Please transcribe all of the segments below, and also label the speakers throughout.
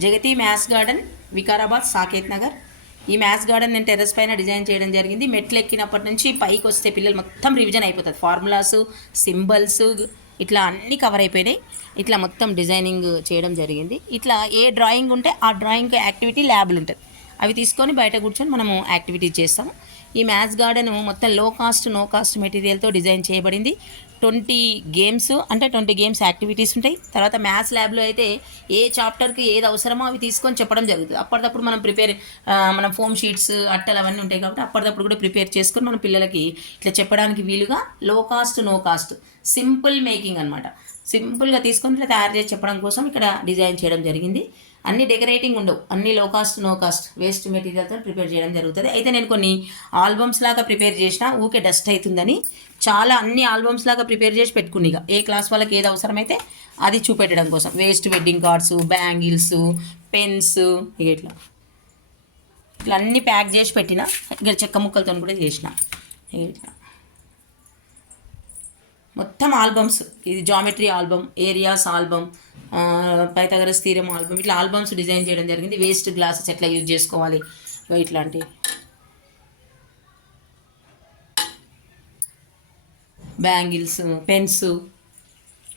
Speaker 1: Jagathi maths garden Vikarabad Saket Nagar. ఈ maths garden నేను terrace పైన డిజైన్ చేయడం జరిగింది. మెట్లు ఎక్కినప్పటి నుంచి పైకి వస్తే పిల్లలు మొత్తం రివిజన్ అయిపోతుంది ఫార్ములాస్ సింబల్స్ ఇట్లా అన్నీ కవర్ అయిపోయినాయి. ఇట్లా మొత్తం డిజైనింగ్ చేయడం జరిగింది. ఇట్లా ఏ డ్రాయింగ్ ఉంటే ఆ డ్రాయింగ్ యాక్టివిటీ ల్యాబ్లు ఉంటుంది అవి తీసుకొని బయట కూర్చొని మనము యాక్టివిటీస్ చేస్తాం. ఈ మ్యాథ్స్ గార్డెన్ మొత్తం లో కాస్ట్ నో కాస్ట్ మెటీరియల్తో డిజైన్ చేయబడింది. ట్వంటీ గేమ్స్ అంటే ట్వంటీ గేమ్స్ యాక్టివిటీస్ ఉంటాయి. తర్వాత మ్యాథ్స్ ల్యాబ్లో అయితే ఏ చాప్టర్కి ఏది అవసరమో అవి తీసుకొని చెప్పడం జరుగుతుంది. అప్పటిదప్పుడు మనం ప్రిపేర్ మనం ఫోమ్ షీట్స్ అట్టలు అవన్నీ ఉంటాయి కాబట్టి అప్పటిదప్పుడు కూడా ప్రిపేర్ చేసుకొని మన పిల్లలకి ఇట్లా చెప్పడానికి వీలుగా low cost no cost simple making అనమాట సింపుల్గా తీసుకొని ఇట్లా తయారు చేసి చెప్పడం కోసం ఇక్కడ డిజైన్ చేయడం జరిగింది. అన్ని డెకరేటింగ్ ఉండవు. అన్ని low cost no cost waste మెటీరియల్తో prepare చేయడం జరుగుతుంది. అయితే నేను కొన్ని ఆల్బమ్స్ లాగా ప్రిపేర్ చేసిన ఊకే డస్ట్ అవుతుందని చాలా అన్ని ఆల్బమ్స్ లాగా ప్రిపేర్ చేసి పెట్టుకుని ఇక. ఏ క్లాస్ వాళ్ళకి ఏది అవసరమైతే అది చూపెట్టడం కోసం. Waste wedding cards bangles pens ఇట్లా. ఇట్లా అన్ని ప్యాక్ చేసి పెట్టిన. ఇక్కడ చెక్క ముక్కలతో కూడా చేసిన. ఇట్లా. మొత్తం ఆల్బమ్స్. ఇది geometry album areas album Pythagoras theorem album ఇట్లా ఆల్బమ్స్ డిజైన్ చేయడం జరిగింది. వేస్ట్ గ్లాసెస్ ఎట్లా యూజ్ చేసుకోవాలి? ఇట్లాంటివి ఇట్లాంటి. Bangles pens.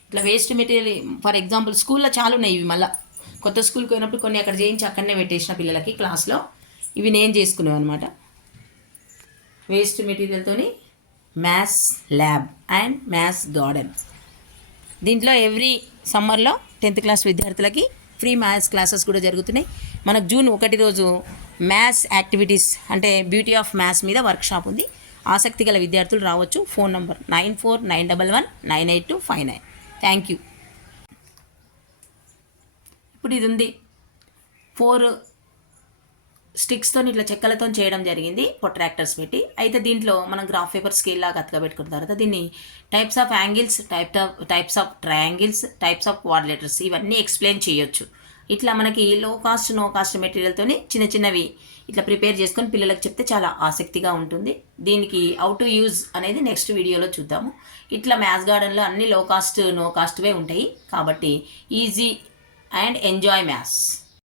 Speaker 1: ఇట్లా వేస్ట్ మెటీరియల్ ఫర్ ఎగ్జాంపుల్ స్కూల్లో చాలా ఉన్నాయి ఇవి మళ్ళీ. కొత్త స్కూల్కి పోయినప్పుడు కొన్ని అక్కడ చేయించి అక్కడనే పెట్టేసిన పిల్లలకి క్లాస్లో. ఇవి నేను చేసుకునేవి అనమాట waste మెటీరియల్తోని maths lab and maths garden. దీంట్లో ఎవ్రీ సమ్మర్లో టెన్త్ క్లాస్ విద్యార్థులకి ఫ్రీ మ్యాథ్స్ క్లాసెస్ కూడా జరుగుతున్నాయి. మనకు జూన్ ఒకటి రోజు మ్యాథ్స్ యాక్టివిటీస్ అంటే బ్యూటీ ఆఫ్ మ్యాథ్స్ మీద వర్క్షాప్ ఉంది. ఆసక్తి గల విద్యార్థులు రావచ్చు. Phone number nine four nine double one nine eight two five nine. Thank you. ఇప్పుడు ఇది ఉంది. ఫోర్ స్టిక్స్తో ఇట్లా చెక్కలతో చేయడం జరిగింది. ప్రొట్రాక్టర్స్ పెట్టి. అయితే దీంట్లో మనం గ్రాఫ్ పేపర్ స్కేల్ లాగా అతకబెట్టుకున్న తర్వాత దీన్ని types of angles type of types of triangles types of quadrilaterals ఇవన్నీ ఎక్స్ప్లెయిన్ చేయొచ్చు. ఇట్లా మనకి లో కాస్ట్ నో కాస్ట్ మెటీరియల్తోని చిన్న చిన్నవి ఇట్లా ప్రిపేర్ చేసుకొని పిల్లలకు చెప్తే చాలా ఆసక్తిగా ఉంటుంది. దీనికి హౌ టు యూజ్ అనేది నెక్స్ట్ వీడియోలో చూద్దాము. ఇట్లా మ్యాథ్స్ గార్డెన్లో అన్ని లో కాస్ట్ నో కాస్ట్వే ఉంటాయి. కాబట్టి ఈజీ అండ్ ఎంజాయ్ మ్యాథ్స్